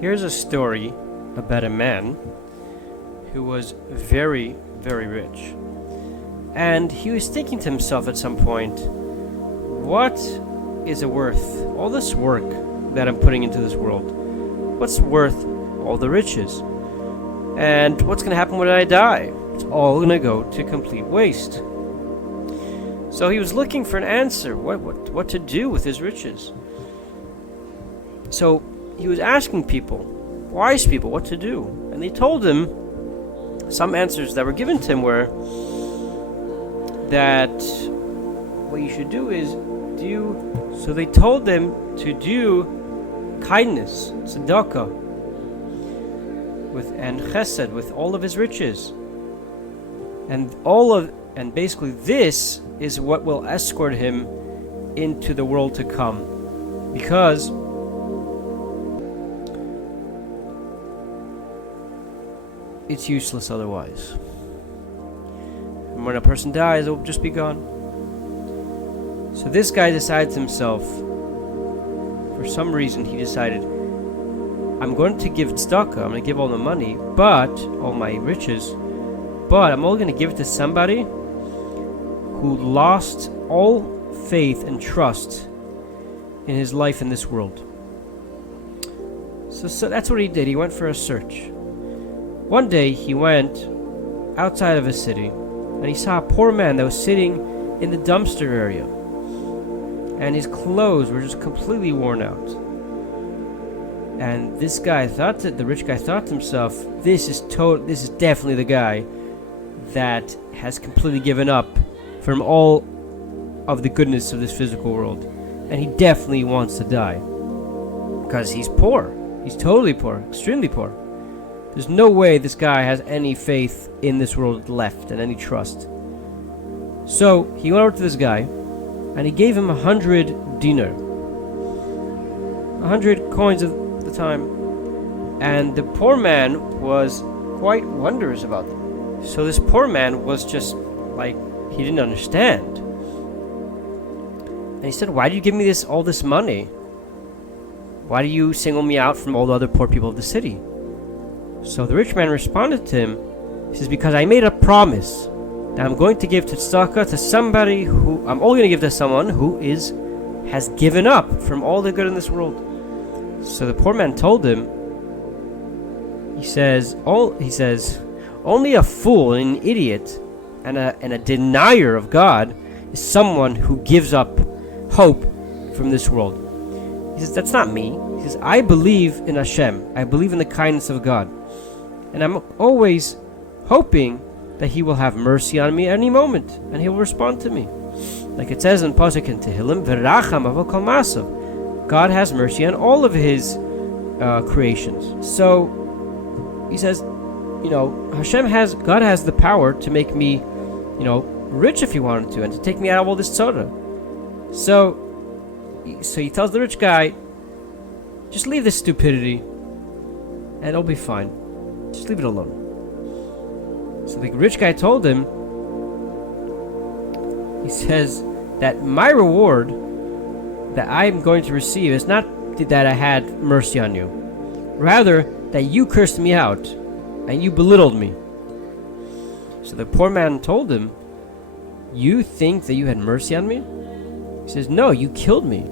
Here's a story about a man who was very, very rich. And he was thinking to himself at some point, what is it worth all this work that I'm putting into this world? What's worth all the riches? And what's going to happen when I die? It's all going to go to complete waste. So he was looking for an answer, what to do with his riches. So he was asking people, wise people, what to do. And they told him, some answers that were given to him were that what you should do is so they told them to do kindness, tzedakah, and chesed with all of his riches. And basically this is what will escort him into the world to come. Because it's useless otherwise. And when a person dies, it will just be gone. So this guy decided to himself, for some reason he decided, I'm going to give tzedakah, I'm going to give all the money, all my riches, but I'm only going to give it to somebody who lost all faith and trust in his life in this world. So that's what he did. He went for a search. One day he went outside of a city and he saw a poor man that was sitting in the dumpster area, and his clothes were just completely worn out. And the rich guy thought to himself, this is definitely the guy that has completely given up from all of the goodness of this physical world, and he definitely wants to die because he's poor. He's totally poor, extremely poor. There's no way this guy has any faith in this world left and any trust. So he went over to this guy and he gave him 100 dinar, 100 coins of the time. And the poor man was quite wondrous about them. So this poor man was just like, he didn't understand. And he said, why do you give me all this money? Why do you single me out from all the other poor people of the city? So the rich man responded to him. He says, because I made a promise that I'm going to give tzedakah to somebody I'm only going to give to someone who has given up from all the good in this world. So the poor man told him, he says, only a fool and an idiot and a denier of God is someone who gives up hope from this world. He says, that's not me. He says, I believe in Hashem. I believe in the kindness of God. And I'm always hoping that He will have mercy on me at any moment, and He will respond to me. Like it says in Pasuk in Tehillim, V'racham avol kol ma'asav. God has mercy on all of His creations. So he says, God has the power to make me, rich if He wanted to, and to take me out of all this tzara. So he tells the rich guy, just leave this stupidity, and it'll be fine. Just leave it alone. So the rich guy told him, he says that my reward that I'm going to receive is not that I had mercy on you, rather that you cursed me out and you belittled me. So the poor man told him, you think that you had mercy on me? He says, no, you killed me.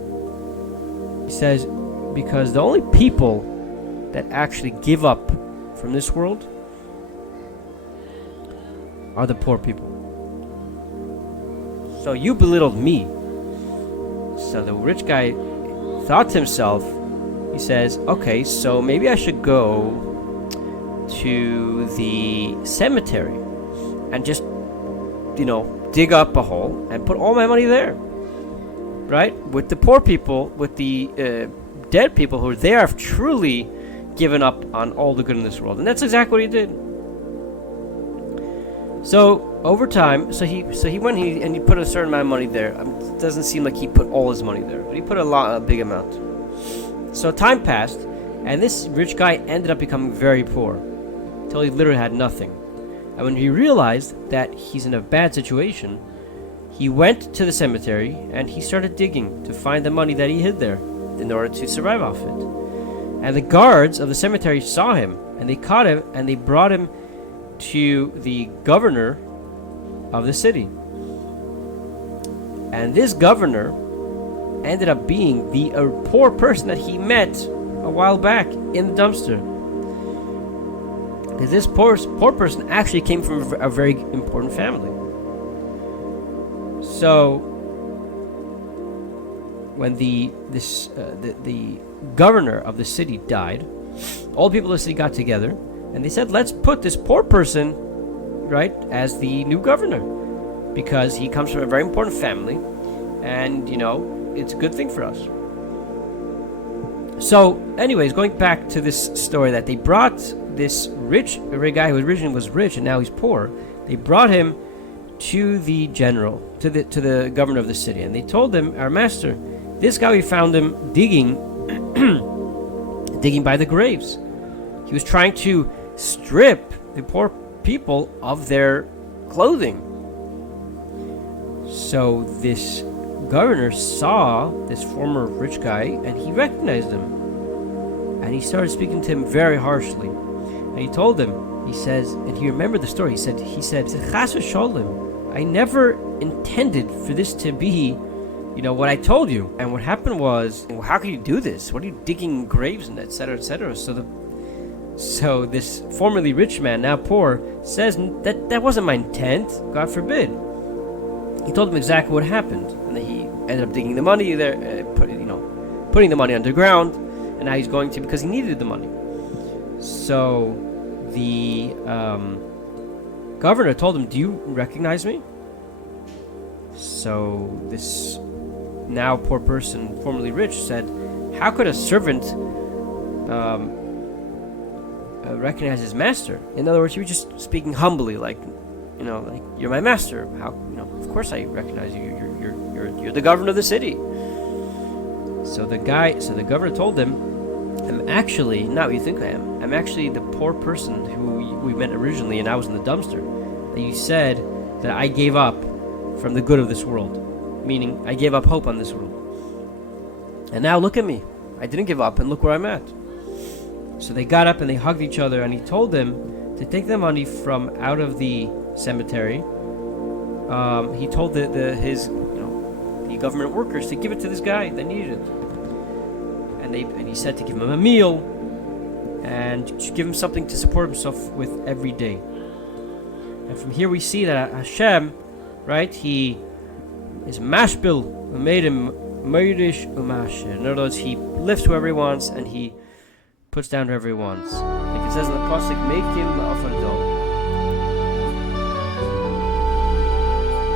He says, because the only people that actually give up from this world are the poor people. So you belittled me. So the rich guy thought to himself, he says, okay, so maybe I should go to the cemetery and just, dig up a hole and put all my money there. Right? With the poor people, with the dead people who have truly given up on all the good in this world. And that's exactly what he did. So over time, he went and he put a certain amount of money there. It doesn't seem like he put all his money there, but he put a big amount. So time passed, and this rich guy ended up becoming very poor, until he literally had nothing. And when he realized that he's in a bad situation, he went to the cemetery and he started digging to find the money that he hid there in order to survive off it. And the guards of the cemetery saw him, and they caught him, and they brought him to the governor of the city. And this governor ended up being the poor person that he met a while back in the dumpster. Because this poor person actually came from a very important family. So when the governor of the city died, all the people of the city got together and they said, let's put this poor person, right, as the new governor, because he comes from a very important family, and it's a good thing for us. So anyways, going back to this story, that they brought this rich guy who originally was rich and now he's poor, they brought him to the general, to the governor of the city, and they told him, our master, this guy, we found him digging by the graves. He was trying to strip the poor people of their clothing. So this governor saw this former rich guy and he recognized him, and he started speaking to him very harshly. And he told him, he says, and he remembered the story, he said, Chas v'sholem, I never intended for this to be what I told you. And what happened was, well, how can you do this? What are you digging graves and etc., etc.? So this formerly rich man, now poor, says that wasn't my intent. God forbid. He told him exactly what happened, and that he ended up digging the money there, putting the money underground, and now he's going to, because he needed the money. So the governor told him, do you recognize me? So this now poor person, formerly rich, said, how could a servant recognize his master? In other words, he was just speaking humbly, like you're my master. How, of course I recognize you. You're the governor of the city. So the governor told him, I'm actually not what you think I am. I'm actually the poor person who we met originally, and I was in the dumpster. That you said that I gave up from the good of this world. Meaning, I gave up hope on this world. And now look at me. I didn't give up, and look where I'm at. So they got up and they hugged each other, and he told them to take the money from out of the cemetery. He told the government workers to give it to this guy that needed it. And he said to give him a meal and to give him something to support himself with every day. And from here we see that Hashem, right, he is mashbil, who made him moirish umashir. In other words, he lifts whoever he wants and he puts down whoever he wants. Like it says in the pasuk, make him afardol.